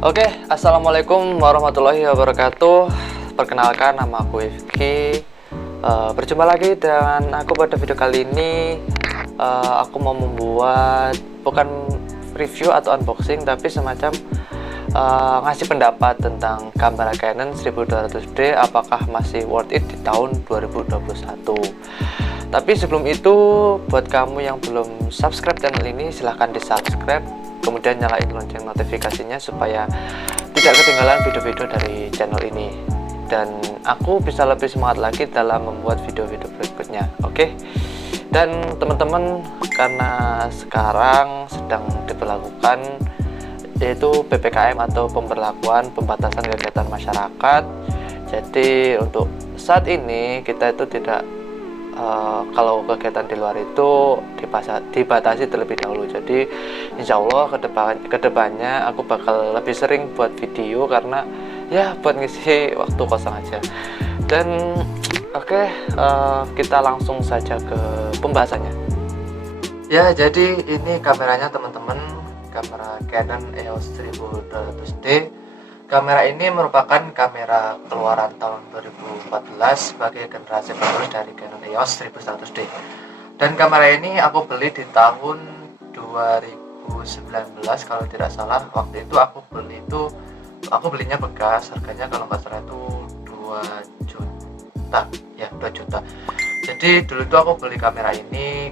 Oke, assalamualaikum warahmatullahi wabarakatuh. Perkenalkan, nama aku Ifki. Berjumpa lagi dengan aku pada video kali ini. Aku mau membuat bukan review atau unboxing, tapi semacam ngasih pendapat tentang kamera Canon 1200D apakah masih worth it di tahun 2021. Tapi sebelum itu, buat kamu yang belum subscribe channel ini, silahkan di subscribe, kemudian nyalain lonceng notifikasinya supaya tidak ketinggalan video-video dari channel ini, dan aku bisa lebih semangat lagi dalam membuat video-video berikutnya. Oke. Dan teman-teman, karena sekarang sedang diberlakukan yaitu PPKM atau pemberlakuan pembatasan kegiatan masyarakat, jadi untuk saat ini kita itu tidak kalau kegiatan di luar itu dibatasi terlebih dahulu. Jadi insya Allah kedepannya aku bakal lebih sering buat video, karena ya buat ngisi waktu kosong aja. Dan oke, kita langsung saja ke pembahasannya. Ya, jadi ini kameranya teman-teman, kamera Canon EOS 1200D. Kamera ini merupakan kamera keluaran tahun 2014 sebagai generasi penerus dari Canon EOS 1100D. Dan kamera ini aku beli di tahun 2019 kalau tidak salah. Waktu itu aku belinya bekas, harganya kalau nggak salah itu 2 juta, ya 2 juta. Jadi dulu tuh aku beli kamera ini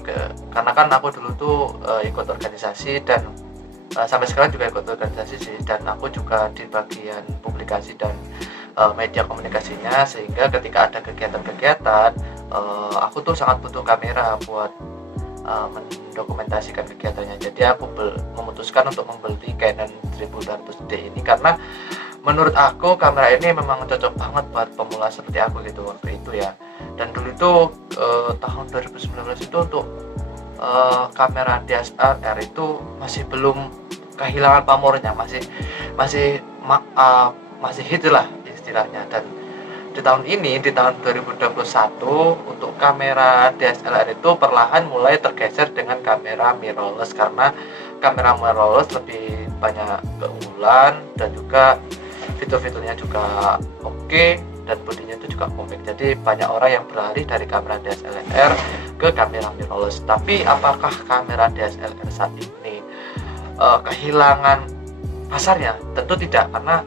karena kan aku dulu tuh ikut organisasi, dan sampai sekarang juga ikut organisasi sih, dan aku juga di bagian publikasi dan media komunikasinya, sehingga ketika ada kegiatan-kegiatan aku tuh sangat butuh kamera buat mendokumentasikan kegiatannya. Jadi aku memutuskan untuk membeli Canon 1200D ini karena menurut aku kamera ini memang cocok banget buat pemula seperti aku gitu waktu itu ya. Dan dulu itu tahun 2019 itu untuk kamera DSLR itu masih belum kehilangan pamornya, masih hit lah istilahnya. Dan di tahun ini, di tahun 2021, untuk kamera DSLR itu perlahan mulai tergeser dengan kamera mirrorless, karena kamera mirrorless lebih banyak keunggulan dan juga fitur-fiturnya juga oke, dan bodinya itu juga compact. Jadi banyak orang yang beralih dari kamera DSLR ke kamera mirrorless. Tapi apakah kamera DSLR saat ini kehilangan pasarnya? Tentu tidak, karena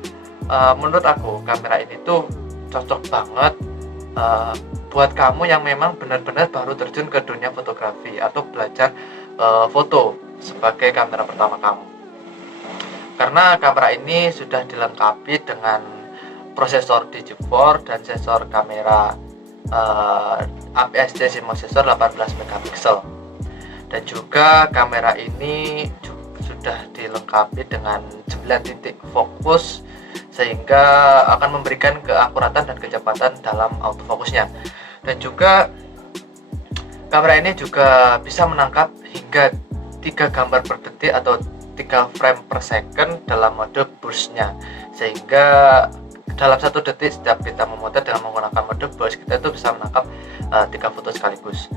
menurut aku kamera ini tuh cocok banget buat kamu yang memang benar-benar baru terjun ke dunia fotografi atau belajar foto sebagai kamera pertama kamu. Karena kamera ini sudah dilengkapi dengan prosesor Digi4 dan sensor kamera APS-C CMOS sensor 18 megapiksel. Dan juga kamera ini sudah dilengkapi dengan 9 titik fokus, sehingga akan memberikan keakuratan dan kecepatan dalam autofokusnya. Dan juga kamera ini juga bisa menangkap hingga 3 gambar per detik atau 3 frame per second dalam mode burst-nya, sehingga dalam 1 detik setiap kita memotret dengan menggunakan mode burst, kita itu bisa menangkap 3 foto sekaligus.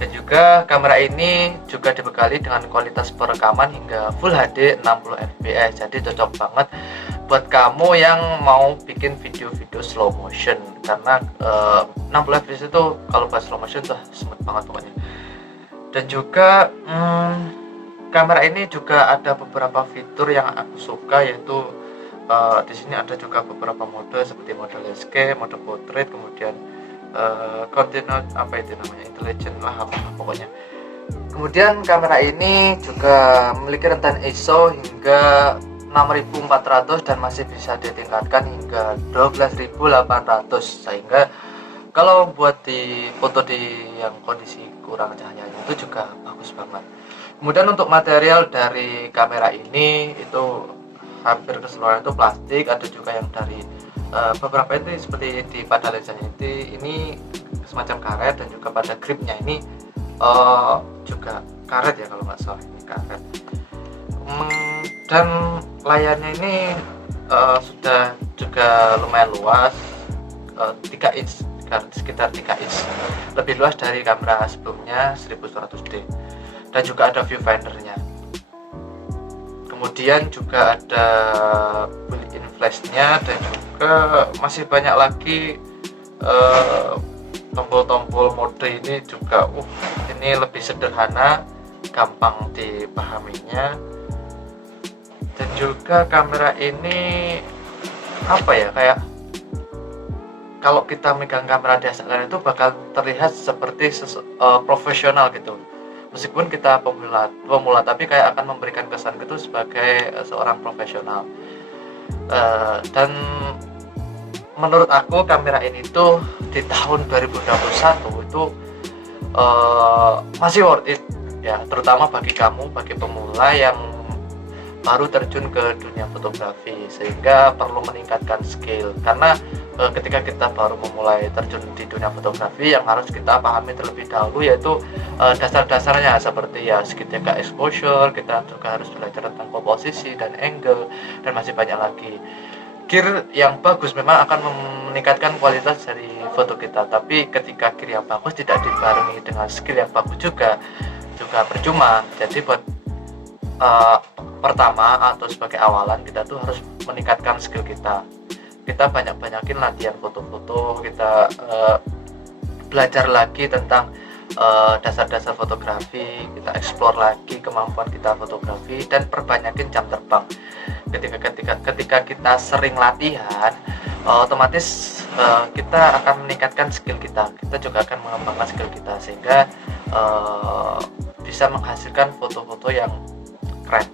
Dan juga kamera ini juga dibekali dengan kualitas perekaman hingga Full HD 60 fps. Jadi cocok banget buat kamu yang mau bikin video-video slow motion, karena 60 fps itu kalau buat slow motion tuh smooth banget pokoknya. Dan juga kamera ini juga ada beberapa fitur yang aku suka, yaitu di sini ada juga beberapa mode seperti mode landscape, mode portrait, kemudian continuous intelligent lah pokoknya. Kemudian kamera ini juga memiliki rentan ISO hingga 6400 dan masih bisa ditingkatkan hingga 12800, sehingga kalau buat di foto di yang kondisi kurang cahayanya itu juga bagus banget. Kemudian untuk material dari kamera ini itu hampir keseluruhan itu plastik, ada juga yang dari beberapa itu seperti pada lensanya ini semacam karet, dan juga pada gripnya ini juga karet ya kalau nggak salah, ini karet. Dan layarnya ini sudah juga lumayan luas, 3 inch, sekitar 3 inch, lebih luas dari kamera sebelumnya 1100D, dan juga ada viewfindernya. kemudian juga ada built-in flashnya, dan juga masih banyak lagi tombol-tombol mode ini juga. Ini lebih sederhana, gampang dipahaminya. Dan juga kamera ini apa ya, kayak kalau kita megang kamera DSLR itu bakal terlihat seperti profesional gitu. Meskipun kita pemula, tapi kayak akan memberikan kesan gitu sebagai seorang profesional. Dan menurut aku kamera ini tuh di tahun 2021 itu masih worth it ya, terutama bagi kamu, bagi pemula yang baru terjun ke dunia fotografi, sehingga perlu meningkatkan skill. Karena ketika kita baru memulai terjun di dunia fotografi, yang harus kita pahami terlebih dahulu yaitu dasar-dasarnya, seperti ya segitiga exposure, kita juga harus belajar tentang komposisi dan angle, dan masih banyak lagi. Gear yang bagus memang akan meningkatkan kualitas dari foto kita, tapi ketika gear yang bagus tidak dibarengi dengan skill yang bagus juga percuma. Jadi buat pertama atau sebagai awalan, kita tuh harus meningkatkan skill kita. Kita banyakin latihan foto-foto, kita belajar lagi tentang dasar-dasar fotografi, kita explore lagi kemampuan kita fotografi, dan perbanyakin jam terbang. Ketika kita sering latihan, otomatis kita akan meningkatkan skill kita juga akan mengembangkan skill kita, sehingga bisa menghasilkan foto-foto yang keren.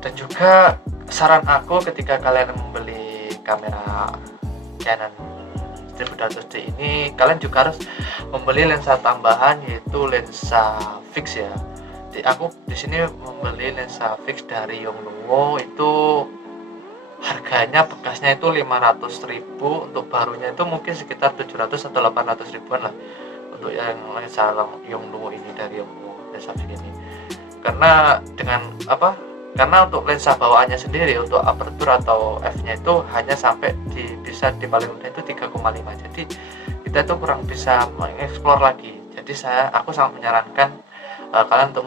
Dan juga saran aku, ketika kalian membeli kamera Canon 1200D ini, kalian juga harus membeli lensa tambahan, yaitu lensa fix ya. Aku di sini membeli lensa fix dari Yongnuo, itu harganya bekasnya itu 500.000, untuk barunya itu mungkin sekitar 700 atau 800 ribuan lah untuk yang lensa Yongnuo ini, dari Yongnuo lensa fix ini. Karena untuk lensa bawaannya sendiri, untuk aperture atau f-nya itu hanya sampai bisa di paling rendah itu 3,5. Jadi kita tuh kurang bisa mengeksplor lagi. Jadi aku sangat menyarankan kalian untuk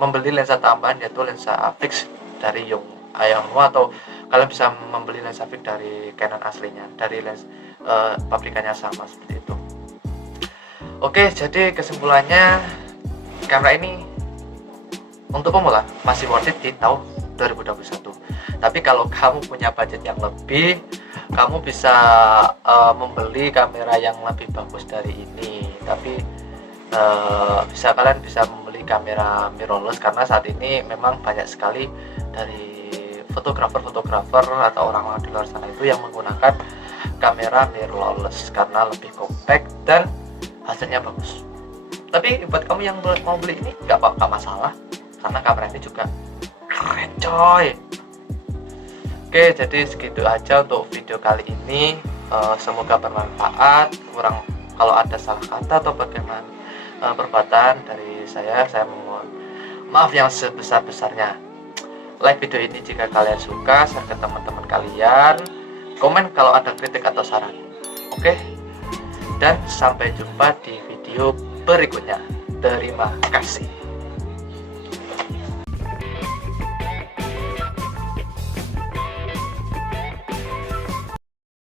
membeli lensa tambahan, yaitu lensa fix dari Yongnuo, atau kalian bisa membeli lensa fix dari Canon aslinya, dari pabrikannya sama seperti itu. Oke, jadi kesimpulannya, kamera ini untuk pemula masih worth it di tahun 2021. Tapi kalau kamu punya budget yang lebih, kamu bisa membeli kamera yang lebih bagus dari ini. Tapi kalian bisa membeli kamera mirrorless, karena saat ini memang banyak sekali dari fotografer atau orang-orang di luar sana itu yang menggunakan kamera mirrorless karena lebih compact dan hasilnya bagus. Tapi buat kamu yang mau beli ini nggak masalah, karena kamera ini juga keren coy. Oke, jadi segitu aja untuk video kali ini. Semoga bermanfaat. Kalau ada salah kata atau bagaimana perbuatan dari saya mohon maaf yang sebesar-besarnya. Like video ini jika kalian suka, share ke teman-teman kalian, komen kalau ada kritik atau saran. Oke, dan sampai jumpa di video berikutnya. Terima kasih.